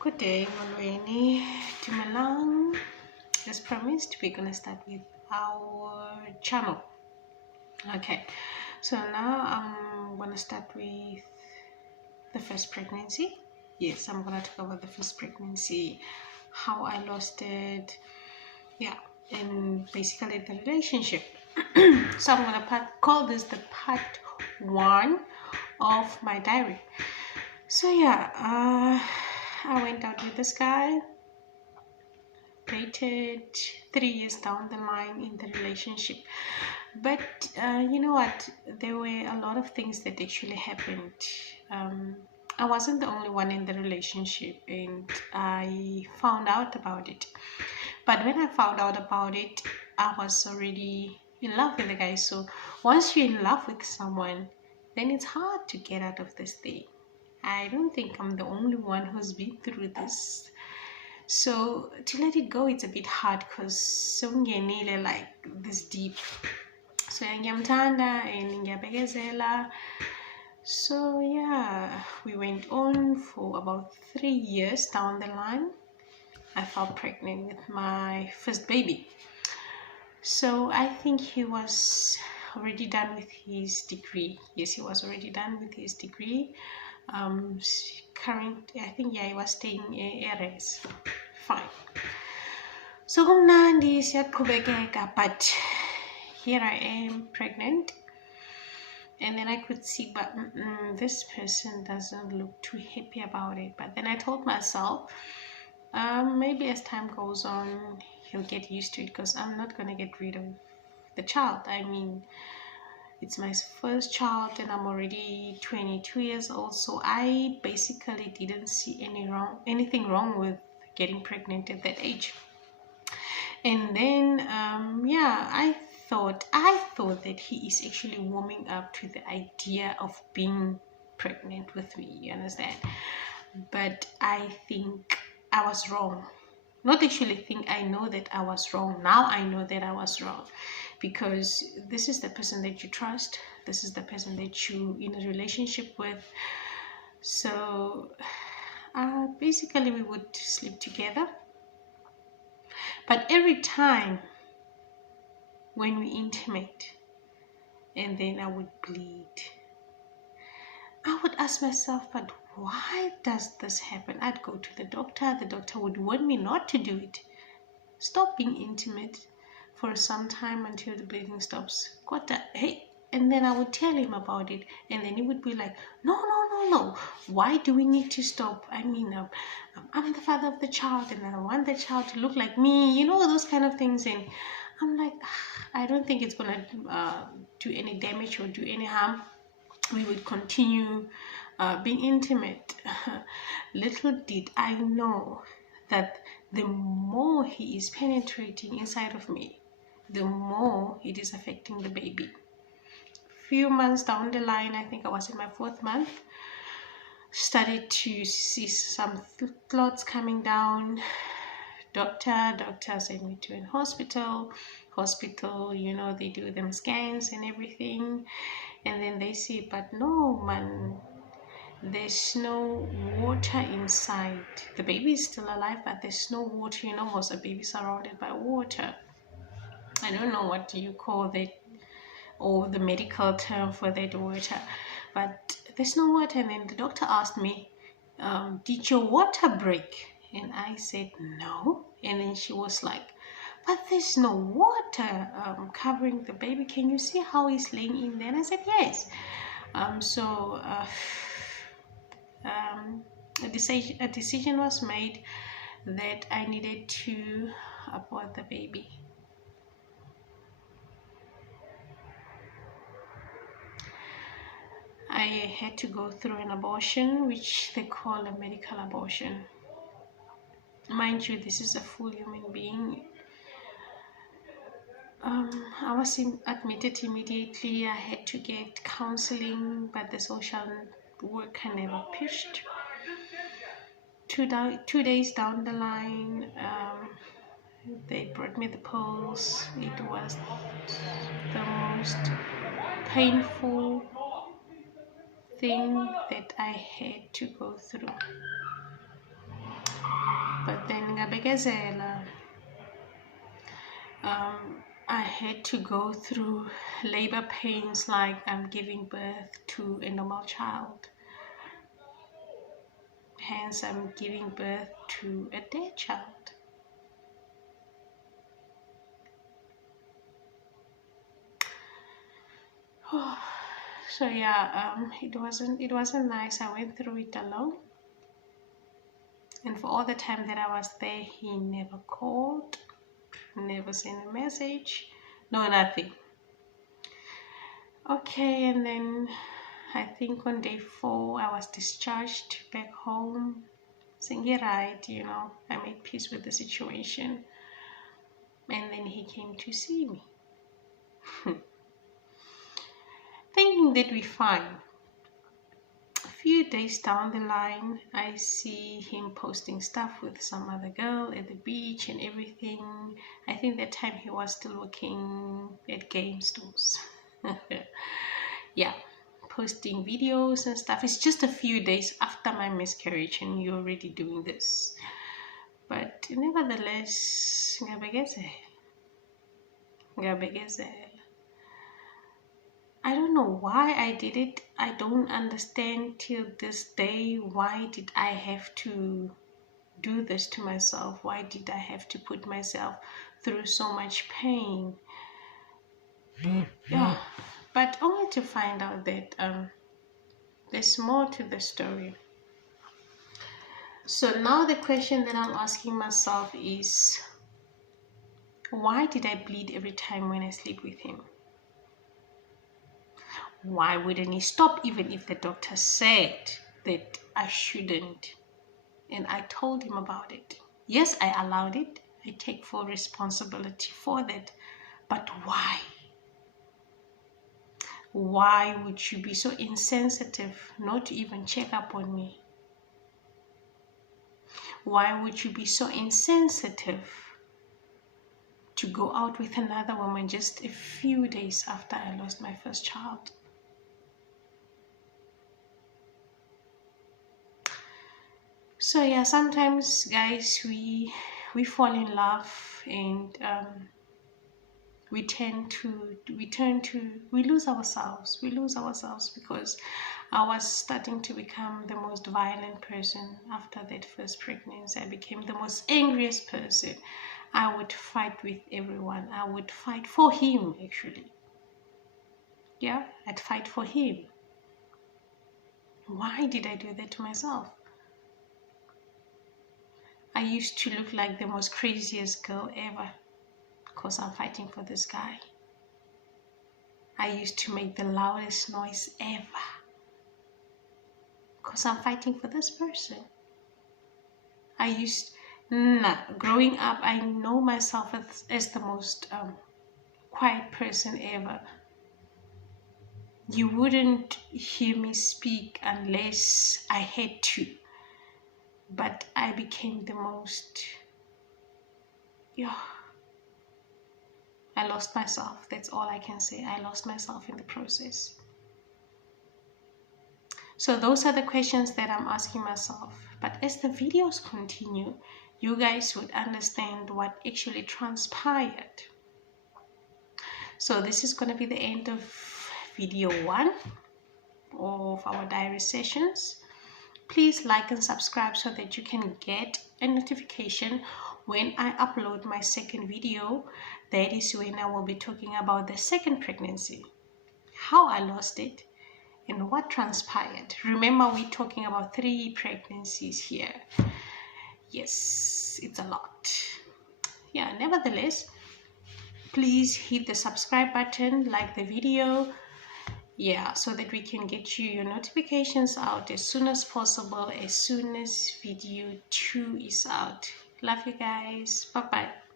Good day, Molweni. Dumelang. As promised, we're gonna start with our channel. Okay, so now I'm gonna start with the first pregnancy. Yes, I'm gonna talk about the first pregnancy, how I lost it, yeah, and basically the relationship. So I'm gonna call this the part one of my diary. So yeah, I went out with this guy, dated 3 years down the line in the relationship. But you know what? There were a lot of things that actually happened. I wasn't the only one in the relationship, and I found out about it. But when I found out about it, I was already in love with the guy. So once you're in love with someone, then it's hard to get out of this thing. I don't think I'm the only one who's been through this. So to let it go, it's a bit hard because songenile like this deep. So ngiyamthanda and ngiyabekezela. So yeah, we went on for about 3 years down the line. I fell pregnant with my first baby. So I think he was already done with his degree. Yes, he was already done with his degree. I think he was staying areas. Fine. So kumnandi siyaqhubekeka, but here I am pregnant, and then I could see, but this person doesn't look too happy about it. But then I told myself, maybe as time goes on, he'll get used to it, because I'm not gonna get rid of the child. I mean, it's my first child and I'm already 22 years old, so I basically didn't see anything wrong with getting pregnant at that age. And then yeah, I thought that he is actually warming up to the idea of being pregnant with me, you understand? But I think I was wrong. Not actually think, I know that I was wrong. Now I know that I was wrong, because this is the person that you trust. This is the person that you in a relationship with. So basically we would sleep together, but every time when we intimate, and then I would bleed, I would ask myself, but why does this happen? I'd go to the doctor would warn me not to do it. Stop being intimate for some time until the bleeding stops. Hey, and then I would tell him about it, and then he would be like, no, why do we need to stop? I mean, I'm the father of the child, and I want the child to look like me, you know, those kind of things. And I'm like, I don't think it's gonna do any damage or do any harm. We would continue being intimate. Little did I know that the more he is penetrating inside of me, the more it is affecting the baby. Few months down the line, I think I was in my 4th month, started to see some clots coming down. Doctor sent me to a hospital, you know, they do them scans and everything, and then they say, but no man, there's no water inside. The baby is still alive, but there's no water. You know, most of babies are surrounded by water. I don't know what you call that, or the medical term for that water, but there's no water. And then the doctor asked me, did your water break? And I said no. And then she was like, but there's no water covering the baby. Can you see how he's laying in there? And I said yes. A decision was made that I needed to abort the baby. I had to go through an abortion, which they call a medical abortion. Mind you, this is a full human being. I was admitted immediately. I had to get counseling, but the social worker never pitched. 2 days down the line, they brought me the pills. It was the most painful thing that I had to go through. but then I had to go through labor pains like I'm giving birth to a normal child. Hence, I'm giving birth to a dead child. So yeah, it wasn't nice. I went through it alone, and for all the time that I was there, he never called, never sent a message, no nothing. Okay, and then I think on day 4 I was discharged back home. Saying, right, I made peace with the situation, and then he came to see me. Thinking that we're fine. A few days down the line, I see him posting stuff with some other girl at the beach and everything. I think that time he was still working at game stores. Yeah, posting videos and stuff. It's just a few days after my miscarriage and you're already doing this. But nevertheless, I don't know why I did it. I don't understand till this day. Why did I have to do this to myself? Why did I have to put myself through so much pain? Yeah, but only to find out that there's more to the story. So now the question that I'm asking myself is, why did I bleed every time when I sleep with him? Why wouldn't he stop even if the doctor said that I shouldn't? And I told him about it. Yes, I allowed it. I take full responsibility for that. But why? Why would you be so insensitive not to even check up on me? Why would you be so insensitive to go out with another woman just a few days after I lost my first child? So yeah, sometimes guys, we fall in love and we lose ourselves. We lose ourselves because I was starting to become the most violent person after that first pregnancy. I became the most angriest person. I would fight with everyone. I would fight for him, actually. Yeah, I'd fight for him. Why did I do that to myself? I used to look like the most craziest girl ever because I'm fighting for this guy. I used to make the loudest noise ever because I'm fighting for this person. Growing up, I know myself as the most quiet person ever. You wouldn't hear me speak unless I had to. But I became the most, I lost myself. That's all I can say. I lost myself in the process. So those are the questions that I'm asking myself. But as the videos continue, you guys would understand what actually transpired. So this is going to be the end of video 1 of our diary sessions. Please like and subscribe so that you can get a notification when I upload my second video. That is when I will be talking about the second pregnancy, how I lost it, and what transpired. Remember, we're talking about 3 pregnancies here. Yes, it's a lot. Yeah, nevertheless, please hit the subscribe button, like the video. Yeah, so that we can get you your notifications out as soon as possible, as soon as video 2 is out. Love you guys. Bye-bye.